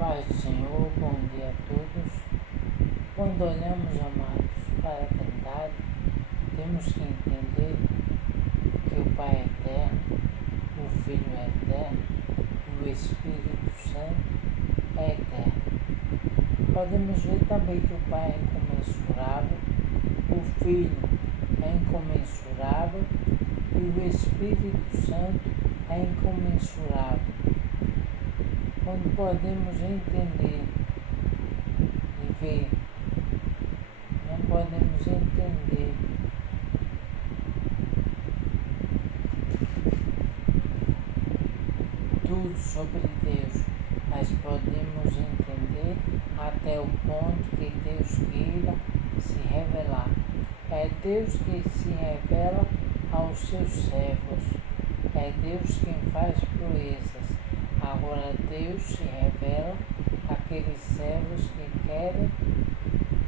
Paz do Senhor, bom dia a todos. Quando olhamos, amados, para a Trindade, temos que entender que o Pai é eterno, o Filho é eterno e o Espírito Santo é eterno. Podemos ver também que o Pai é incomensurável, o Filho é incomensurável e o Espírito Santo é incomensurável. Quando podemos entender e ver, não podemos entender tudo sobre Deus, mas podemos entender até o ponto que Deus queira se revelar. É Deus que se revela aos seus servos, é Deus quem faz proezas. Agora Deus se revela àqueles servos que querem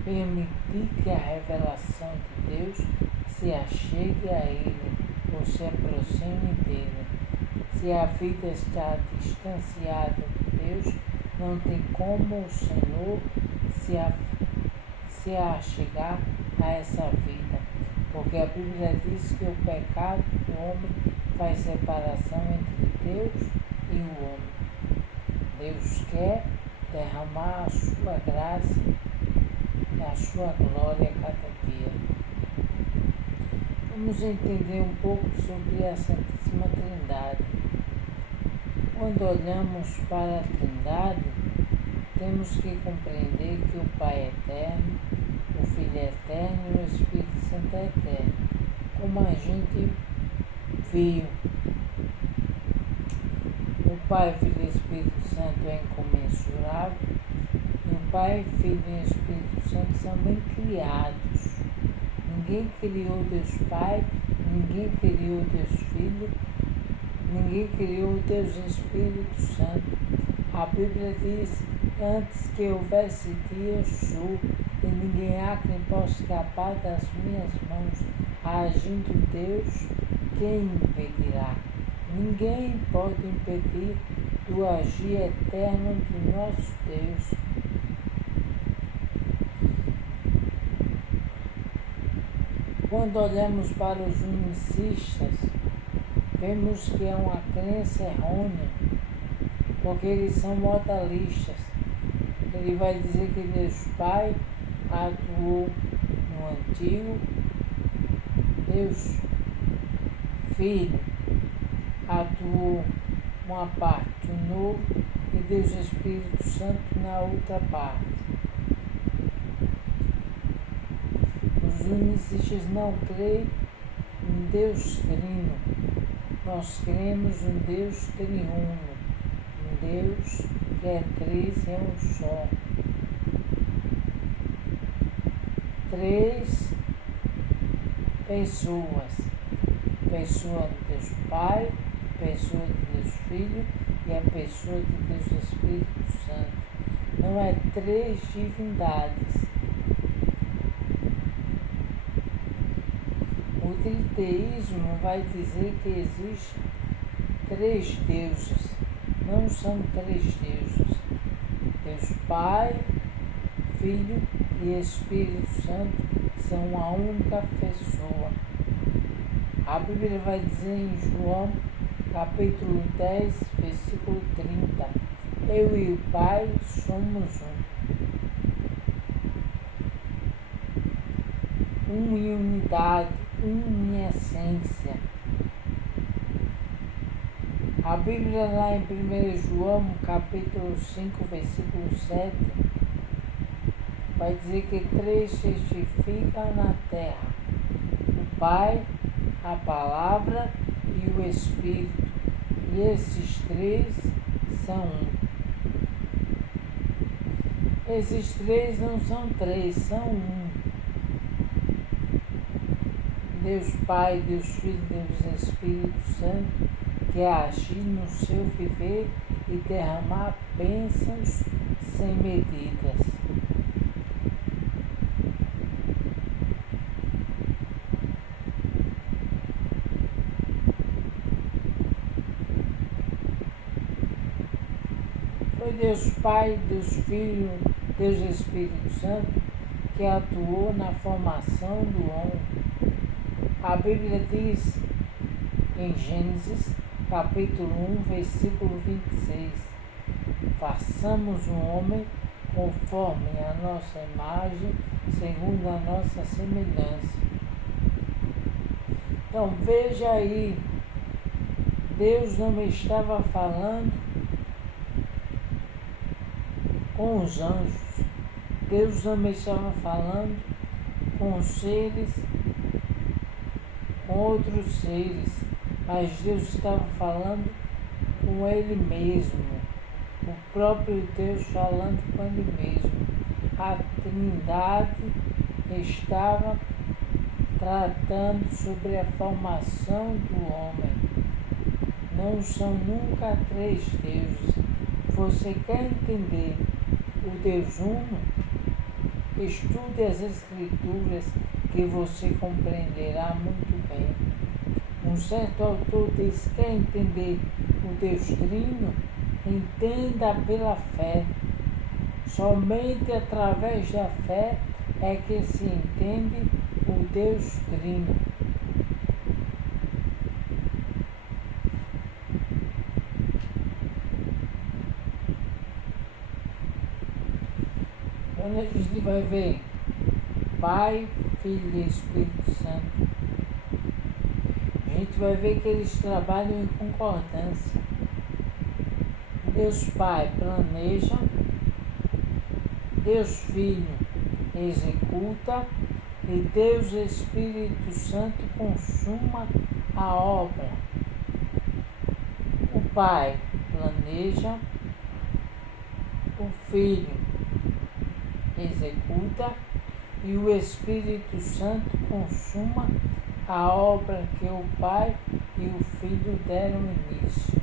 permitir que a revelação de Deus se achegue a Ele ou se aproxime dele. Se a vida está distanciada de Deus, não tem como o Senhor se achegar a essa vida, porque a Bíblia diz que o pecado do homem faz separação entre Deus e o homem. Deus quer derramar a sua graça e a sua glória a cada dia. Vamos entender um pouco sobre a Santíssima Trindade. Quando olhamos para a Trindade, temos que compreender que o Pai é eterno, o Filho é eterno e o Espírito Santo é eterno. Como a gente viu, o Pai, Filho e Espírito Santo é incomensurável, e o Pai, Filho e Espírito Santo são bem criados. Ninguém criou Deus Pai, ninguém criou Deus Filho, ninguém criou Deus Espírito Santo. A Bíblia diz, antes que houvesse dia, eu sou, e ninguém há quem possa escapar das minhas mãos. Agindo Deus, quem impedirá? Ninguém pode impedir do agir eterno de nosso Deus. Quando olhamos para os unicistas, vemos que é uma crença errônea, porque eles são modalistas. Ele vai dizer que Deus Pai atuou no Antigo, Deus Filho atuou uma parte do Novo e Deus Espírito Santo na outra parte. Os unicistas não creem em Deus trino. Nós cremos em Deus triuno, um Deus que é três, é um só. Três pessoas. Pessoa de Deus Pai, pessoa de Deus Filho e a pessoa de Deus Espírito Santo. Não é três divindades. O triteísmo vai dizer que existem três deuses. Não são três deuses. Deus Pai, Filho e Espírito Santo são uma única pessoa. A Bíblia vai dizer em João, capítulo 10, versículo 30, eu e o Pai somos um em unidade, um em essência. A Bíblia lá em 1 João, capítulo 5, versículo 7, vai dizer que três testificam na terra, o Pai, a Palavra e o Espírito, e esses três são um. Esses três não são três, são um. Deus Pai, Deus Filho, Deus Espírito Santo, que agir no seu viver e derramar bênçãos sem medidas. Foi Deus Pai, Deus Filho, Deus Espírito Santo que atuou na formação do homem. A Bíblia diz em Gênesis, capítulo 1, versículo 26, façamos um homem conforme a nossa imagem, segundo a nossa semelhança. Então veja aí, Deus não estava falando com os anjos, Deus não estava falando com os seres, com outros seres, mas Deus estava falando com Ele mesmo, o próprio Deus falando com Ele mesmo. A Trindade estava tratando sobre a formação do homem. Não são nunca três deuses. Você quer entender o Deus Uno? Estude as Escrituras que você compreenderá muito bem. Um certo autor diz: quer entender o Deus Trino? Entenda pela fé. Somente através da fé é que se entende o Deus Trino. Quando a gente vai ver Pai, Filho e Espírito Santo, a gente vai ver que eles trabalham em concordância. Deus Pai planeja, Deus Filho executa e Deus Espírito Santo consuma a obra. O Pai planeja, o Filho executa e o Espírito Santo consuma a obra que o Pai e o Filho deram início.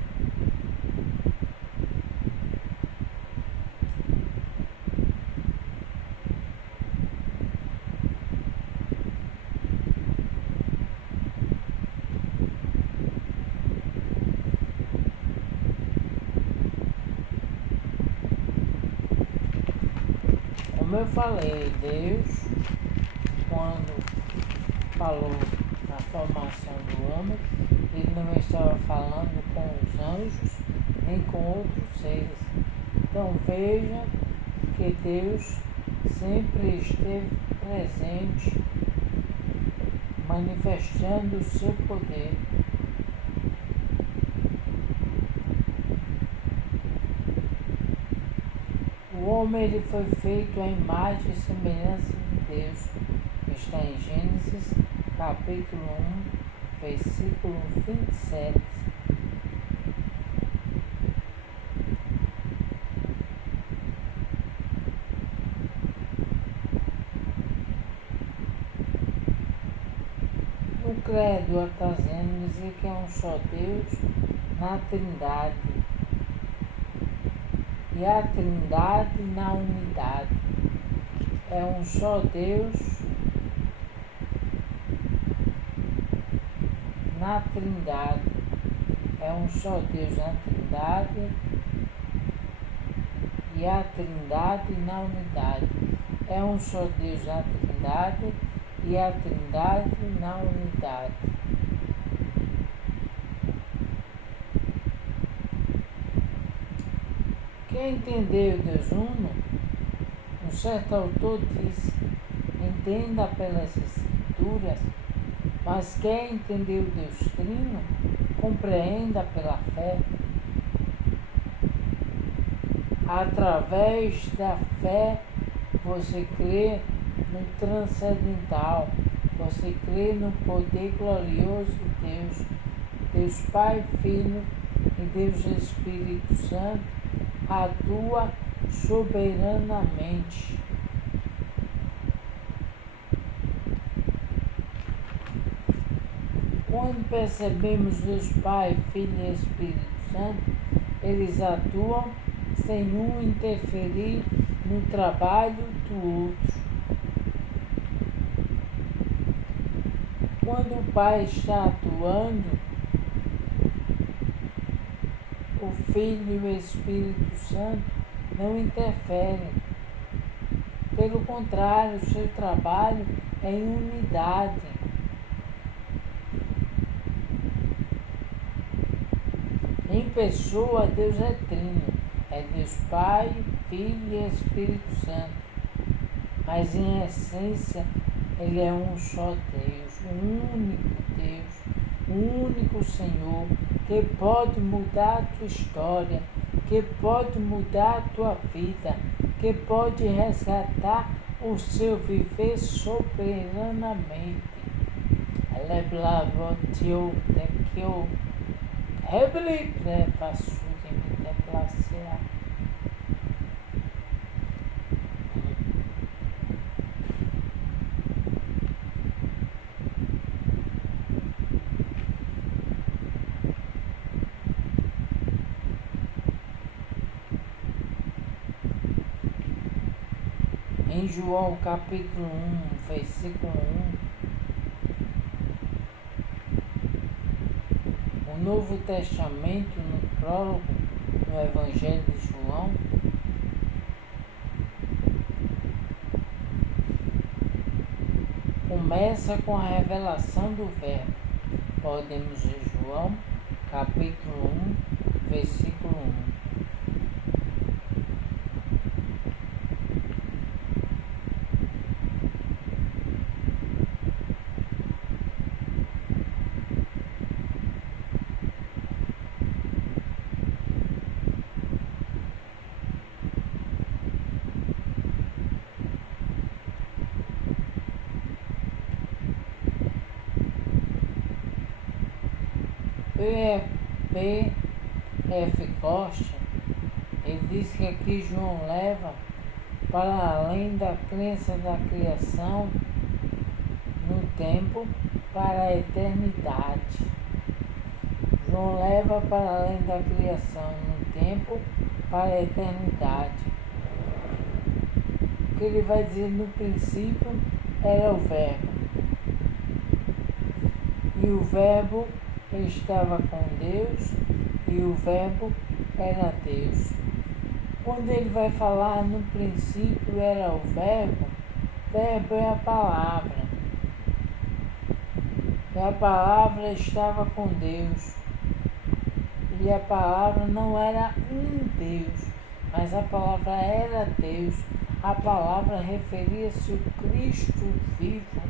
Como eu falei, Deus, quando falou na formação do homem, ele não estava falando com os anjos nem com outros seres. Então veja que Deus sempre esteve presente, manifestando o seu poder. O homem ele foi feito à imagem e semelhança de Deus. Está em Gênesis, capítulo 1, versículo 27. O credo atasiano dizia que é um só Deus na Trindade. E a Trindade na unidade. É um só Deus na Trindade. É um só Deus na Trindade e a Trindade na unidade. É um só Deus na Trindade e a Trindade na unidade. Quem entendeu Deus Uno, um certo autor diz, entenda pelas Escrituras, mas quem entendeu Deus Trino, compreenda pela fé. Através da fé, você crê no transcendental, você crê no poder glorioso de Deus, Deus Pai, Filho e Deus Espírito Santo, atua soberanamente. Quando percebemos Deus Pai, Filho e Espírito Santo, eles atuam sem um interferir no trabalho do outro. Quando o Pai está atuando, o Filho e o Espírito Santo não interferem. Pelo contrário, o seu trabalho é em unidade. Em pessoa, Deus é trino. É Deus Pai, Filho e Espírito Santo. Mas em essência, Ele é um só Deus, um único Deus, um único Senhor, que pode mudar a tua história, que pode mudar a tua vida, que pode resgatar o seu viver soberanamente. Leblavotio tekio, hebri prefassudim deplacia. Em João capítulo 1, versículo 1, o Novo Testamento, no prólogo, no Evangelho de João, começa com a revelação do Verbo. Podemos ver João capítulo 1, versículo 1. P.F. Costa, ele diz que aqui João leva para além da crença da criação no tempo para a eternidade. João leva para além da criação no tempo para a eternidade. O que ele vai dizer no princípio era o Verbo. E o Verbo estava com Deus e o Verbo era Deus. Quando ele vai falar no princípio era o Verbo é a palavra. E a palavra estava com Deus. E a palavra não era um Deus, mas a palavra era Deus. A palavra referia-se ao Cristo vivo.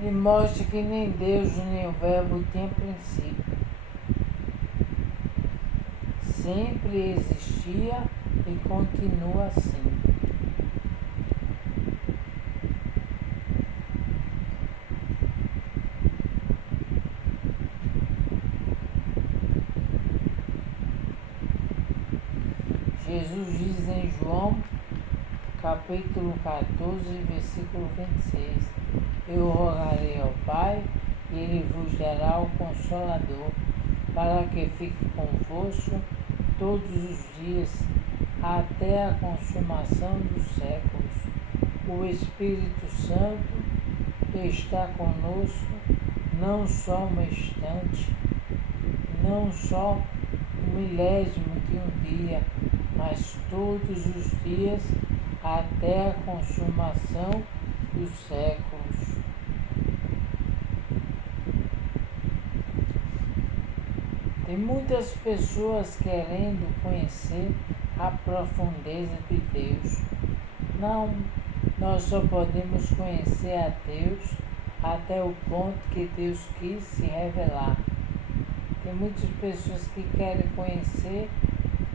Ele mostra que nem Deus nem o Verbo tem princípio. Sempre existia e continua assim. Jesus diz em João, capítulo 14, versículo 26, eu rogarei ao Pai, e Ele vos dará o Consolador, para que fique convosco todos os dias, até a consumação dos séculos. O Espírito Santo está conosco, não só um instante, não só um milésimo de um dia, mas todos os dias até a consumação dos séculos. Tem muitas pessoas querendo conhecer a profundeza de Deus. Não, nós só podemos conhecer a Deus até o ponto que Deus quis se revelar. Tem muitas pessoas que querem conhecer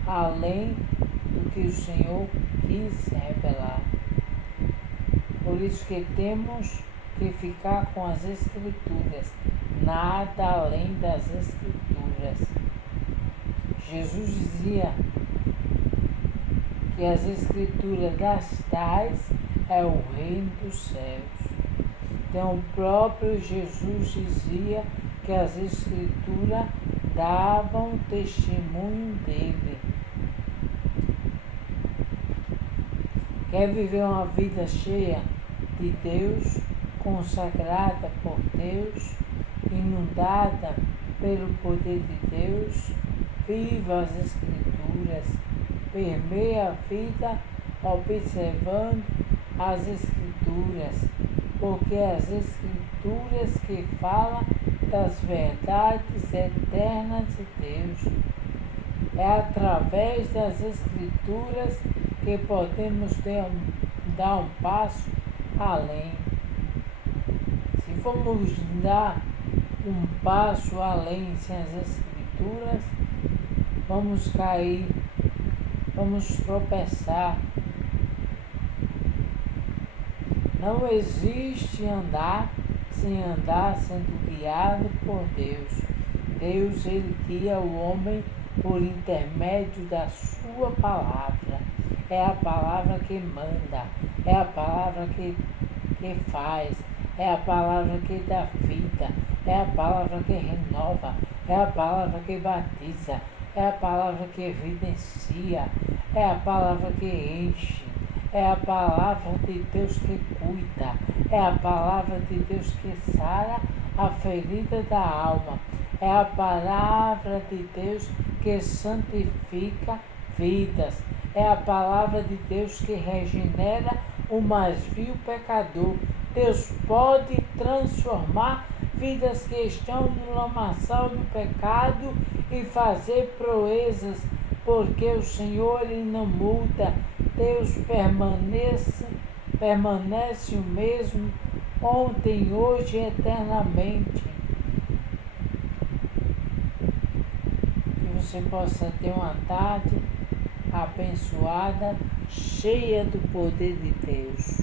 além do que o Senhor quis se revelar. Por isso que temos que ficar com as Escrituras, nada além das Escrituras. Jesus dizia que as Escrituras das tais é o reino dos céus. Então o próprio Jesus dizia que as Escrituras davam testemunho dele. Quer viver uma vida cheia de Deus, consagrada por Deus, inundada pelo poder de Deus? Viva as Escrituras, permeia a vida observando as Escrituras, porque as Escrituras que falam das verdades eternas de Deus. É através das Escrituras que podemos dar um passo além. Se formos dar um passo além sem as Escrituras, vamos cair, vamos tropeçar. Não existe andar sendo guiado por Deus. Deus, ele guia o homem por intermédio da sua palavra. É a palavra que manda, é a palavra que faz, é a palavra que dá vida, é a palavra que renova, é a palavra que batiza, é a palavra que evidencia, é a palavra que enche, é a palavra de Deus que cuida, é a palavra de Deus que sara a ferida da alma, é a palavra de Deus que santifica vidas, é a palavra de Deus que regenera o mais vil pecador. Deus pode transformar vidas que estão no lamaçal do pecado e fazer proezas, porque o Senhor, ele não muda. Deus permanece o mesmo ontem, hoje e eternamente. Que você possa ter uma tarde abençoada, cheia do poder de Deus.